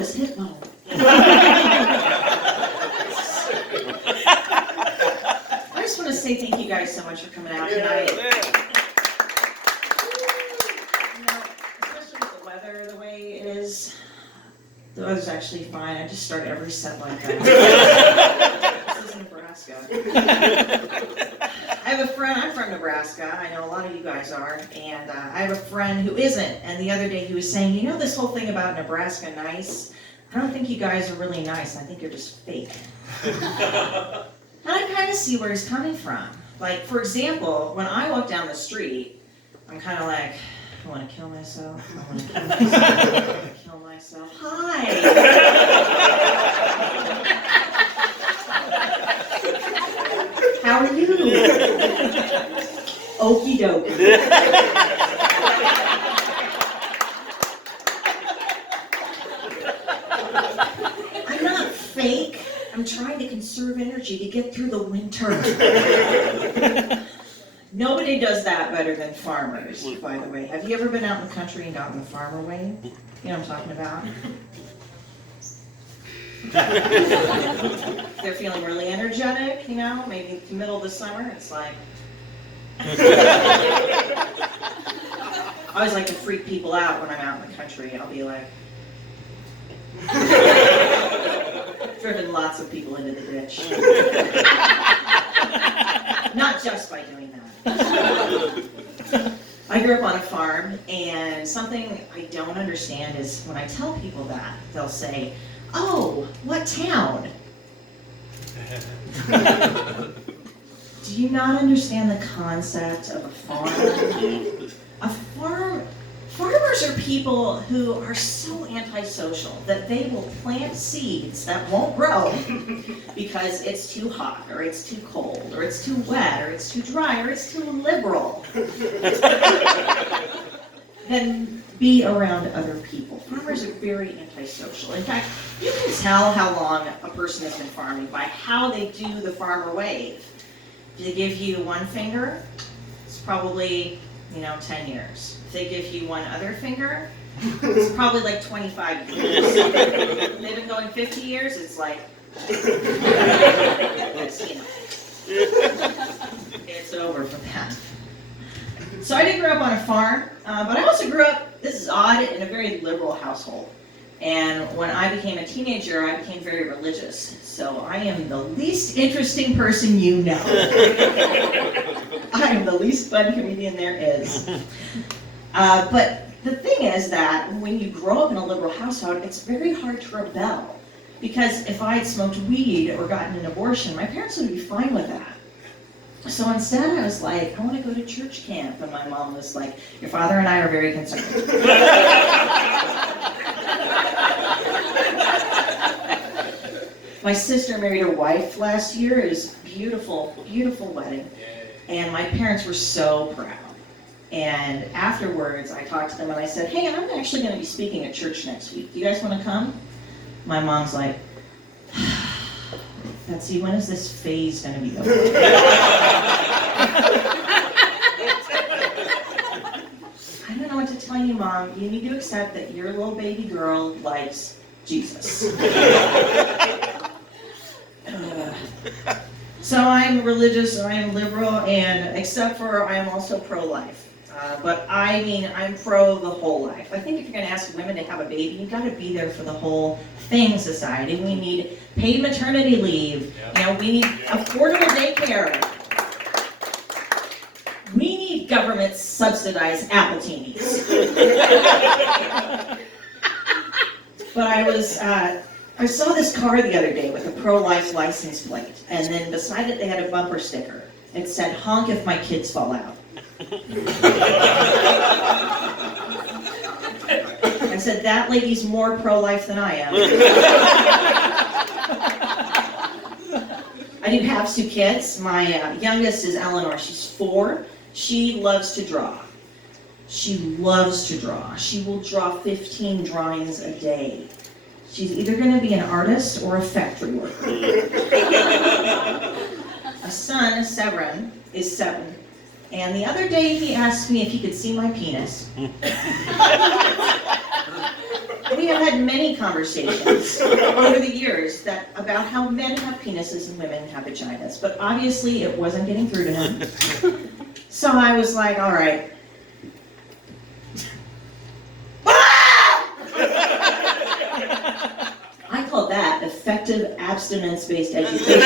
his hip bone. I just want to say thank you guys so much for coming out tonight. You know, especially with the weather the way it is, the weather's actually fine. I just start every set like that. This is Nebraska. I have a friend, I'm from Nebraska, I know a lot of you guys are, and I have a friend who isn't, and the other day he was saying, you know this whole thing about Nebraska nice? I don't think you guys are really nice, I think you're just fake. And I kind of see where he's coming from. Like, for example, when I walk down the street, I'm kind of like, I want to kill myself, I want to kill myself, I want to kill myself. Hi! How are you? Okie dokie. I'm not fake. I'm trying to conserve energy to get through the winter. Nobody does that better than farmers, by the way. Have you ever been out in the country and gotten the farmer wave? You know what I'm talking about? They're feeling really energetic, you know, maybe the middle of the summer, it's like... I always like to freak people out when I'm out in the country. I'll be like... driven lots of people into the ditch. Not just by doing that. I grew up on a farm, and something I don't understand is when I tell people that, they'll say, oh, what town? Do you not understand the concept of a farm? Farmers are people who are so antisocial that they will plant seeds that won't grow because it's too hot, or it's too cold, or it's too wet, or it's too dry, or it's too liberal. Than be around other people. Farmers are very antisocial. In fact, you can tell how long a person has been farming by how they do the farmer wave. If they give you one finger, it's probably, 10 years. If they give you one other finger, it's probably like 25 years. If they've been going 50 years, it's like, it's over for that. So I didn't grow up on a farm, but I also grew up, this is odd, in a very liberal household. And when I became a teenager, I became very religious. So I am the least interesting person you know. I am the least fun comedian there is. But the thing is that when you grow up in a liberal household, it's very hard to rebel. Because if I had smoked weed or gotten an abortion, my parents would be fine with that. So instead I was like, I want to go to church camp. And my mom was like, your father and I are very concerned. My sister married her wife last year. It was a beautiful, beautiful wedding. And my parents were so proud. And afterwards I talked to them and I said, hey, I'm actually going to be speaking at church next week. Do you guys want to come? My mom's like, Betsy, when is this phase going to be over? I don't know what to tell you, Mom. You need to accept that your little baby girl likes Jesus. So I'm religious and I am liberal, and except for I am also pro-life. But I'm pro the whole life. I think if you're going to ask women to have a baby, you've got to be there for the whole thing, society. We need paid maternity leave. We need affordable daycare. We need government subsidized Apple TVs. But I saw this car the other day with a pro-life license plate, and then beside it they had a bumper sticker. It said, honk if my kids fall out. I said, that lady's more pro-life than I am. I do have two kids. My youngest is Eleanor. She's 4. She loves to draw. She loves to draw. She will draw 15 drawings a day. She's either going to be an artist or a factory worker. A son, Severin, is 7. And the other day he asked me if he could see my penis. we have had many conversations over the years about how men have penises and women have vaginas, but obviously it wasn't getting through to him. So I was like, all right. I call that effective abstinence-based education.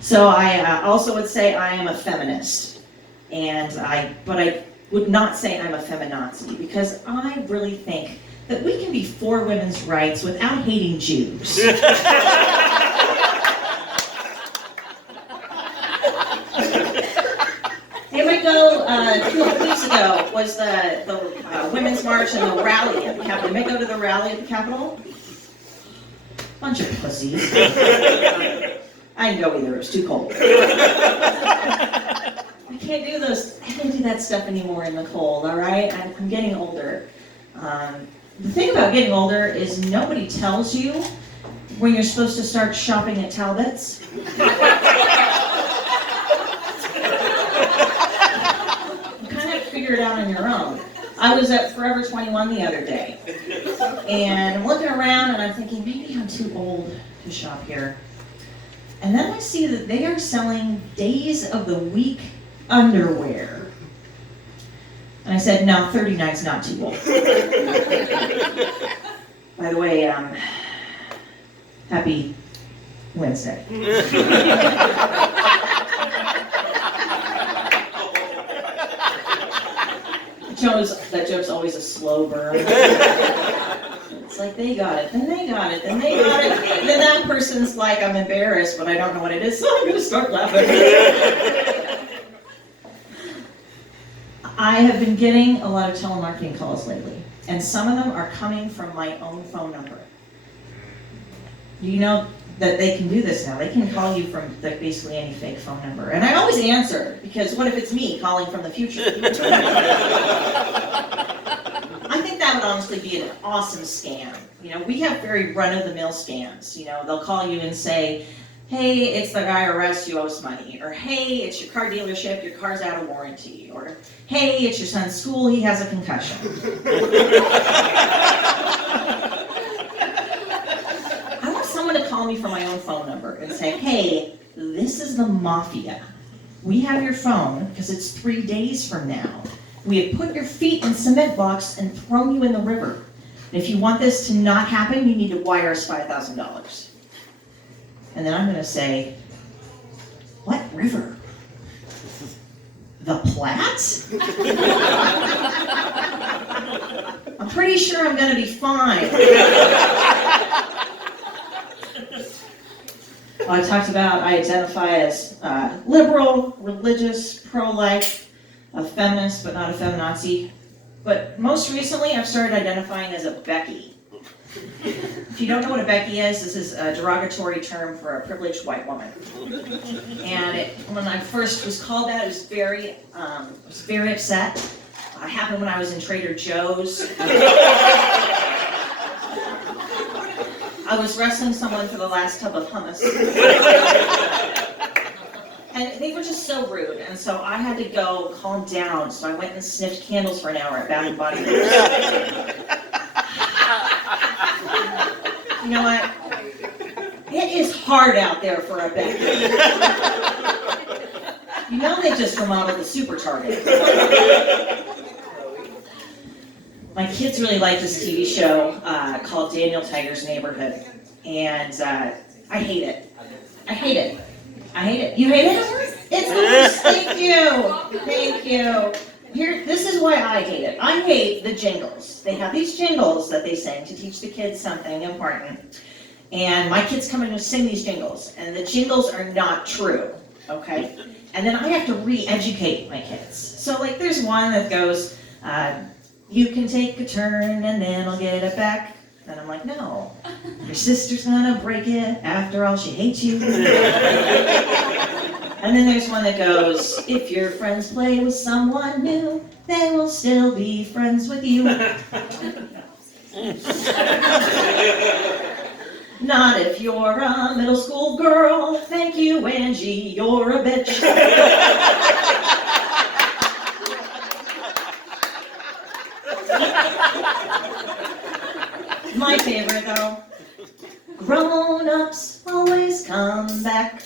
So I also would say I am a feminist, but I would not say I'm a feminazi, because I really think that we can be for women's rights without hating Jews. Here we go, 2 weeks ago was the Women's March and the rally at the Capitol. Did I go to the rally at the Capitol? Bunch of pussies. I didn't go either, it was too cold. I can't do that stuff anymore in the cold, all right? I'm getting older. The thing about getting older is nobody tells you when you're supposed to start shopping at Talbot's. You kind of figure it out on your own. I was at Forever 21 the other day, and I'm looking around and I'm thinking, maybe I'm too old to shop here. And then I see that they are selling days of the week underwear. And I said, no, 39's not too old. By the way, happy Wednesday. That joke's always a slow burn. It's like, they got it, then they got it, then they got it. And then that person's like, I'm embarrassed, but I don't know what it is, so I'm going to start laughing. I have been getting a lot of telemarketing calls lately, and some of them are coming from my own phone number. You know that they can do this now. They can call you from basically any fake phone number. And I always answer, because what if it's me calling from the future? I think that would honestly be an awesome scam. You know, we have very run-of-the-mill scams. You know, they'll call you and say, hey, it's the IRS, you owe us money. Or, hey, it's your car dealership, your car's out of warranty. Or, hey, it's your son's school, he has a concussion. I want someone to call me from my own phone number and say, hey, this is the mafia. We have your phone because it's 3 days from now. We have put your feet in cement blocks and thrown you in the river. And if you want this to not happen, you need to wire us $5,000. And then I'm going to say, what river? The Platte? I'm pretty sure I'm going to be fine. Well, I talked about I identify as liberal, religious, pro-life, a feminist, but not a feminazi. But most recently, I've started identifying as a Becky. If you don't know what a Becky is, this is a derogatory term for a privileged white woman. And when I first was called that, I was very upset. It happened when I was in Trader Joe's. I was wrestling someone for the last tub of hummus. And they were just so rude, and so I had to go calm down, so I went and sniffed candles for an hour at Bath & Body Works. You know what? It is hard out there for a Becky. You know they just remodeled the Super Target. My kids really like this TV show called Daniel Tiger's Neighborhood, and I hate it. I hate it. I hate it. You hate it? It's the worst. Thank you. Thank you. This is why I hate it. I hate the jingles. They have these jingles that they sing to teach the kids something important. And my kids come in and sing these jingles, and the jingles are not true, okay? And then I have to re-educate my kids. So like there's one that goes, you can take a turn and then I'll get it back. And I'm like, no, your sister's gonna break it. After all, she hates you. And then there's one that goes, if your friends play with someone new, they will still be friends with you. Not if you're a middle school girl. Thank you, Angie, you're a bitch. My favorite though. Grown-ups always come back.